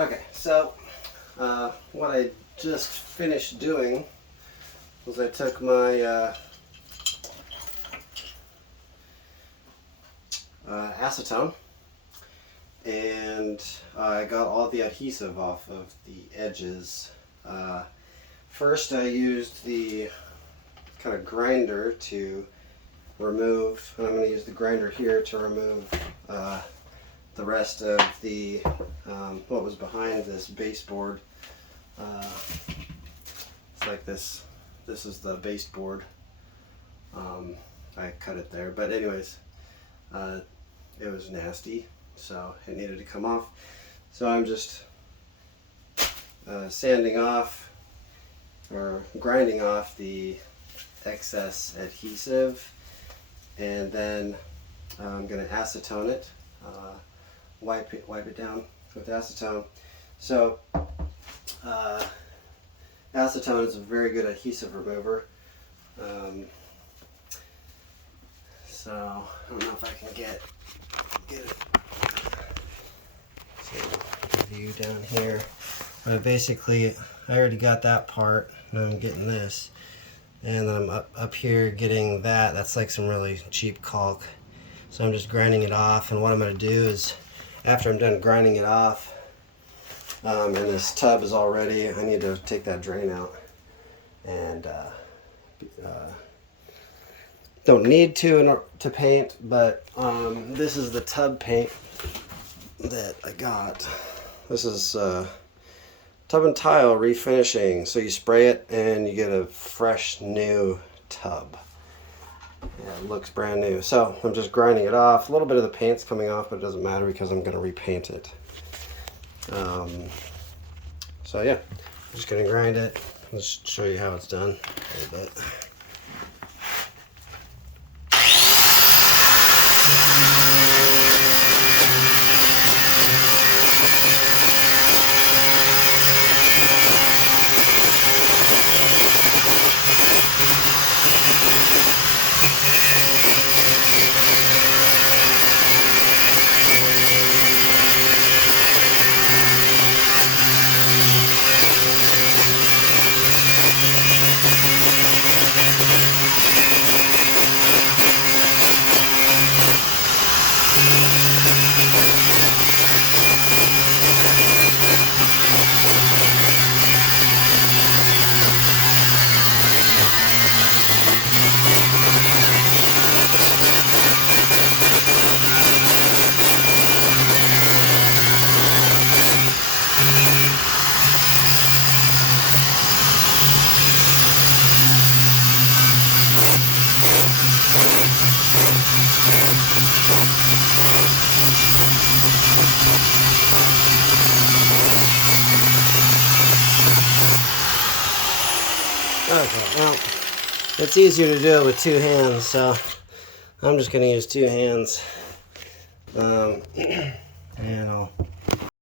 Okay, so what I just finished doing was I took my acetone and I got all the adhesive off of the edges. First I used the kind of grinder to remove, and I'm going to use the grinder here to remove the rest of the what was behind this baseboard. It's like this is the baseboard. I cut it there, but anyways, it was nasty, so it needed to come off. So I'm just sanding off or grinding off the excess adhesive, and then I'm going to acetone it, wipe it down with acetone. So acetone is a very good adhesive remover. So I don't know if I can get it. So view down here. But basically, I already got that part, and I'm getting this. And then I'm up here getting that. That's like some really cheap caulk. So I'm just grinding it off, and what I'm going to do is, after I'm done grinding it off, and this tub is all ready, I need to take that drain out. And don't need to paint, but this is the tub paint that I got. This is tub and tile refinishing. So you spray it and you get a fresh new tub. Yeah, it looks brand new. So I'm just grinding it off. A little bit of the paint's coming off, but it doesn't matter because I'm going to repaint it. So yeah, I'm just going to grind it. Let's show you how it's done a little bit. Okay, well, it's easier to do it with two hands, so I'm just going to use two hands. And I'll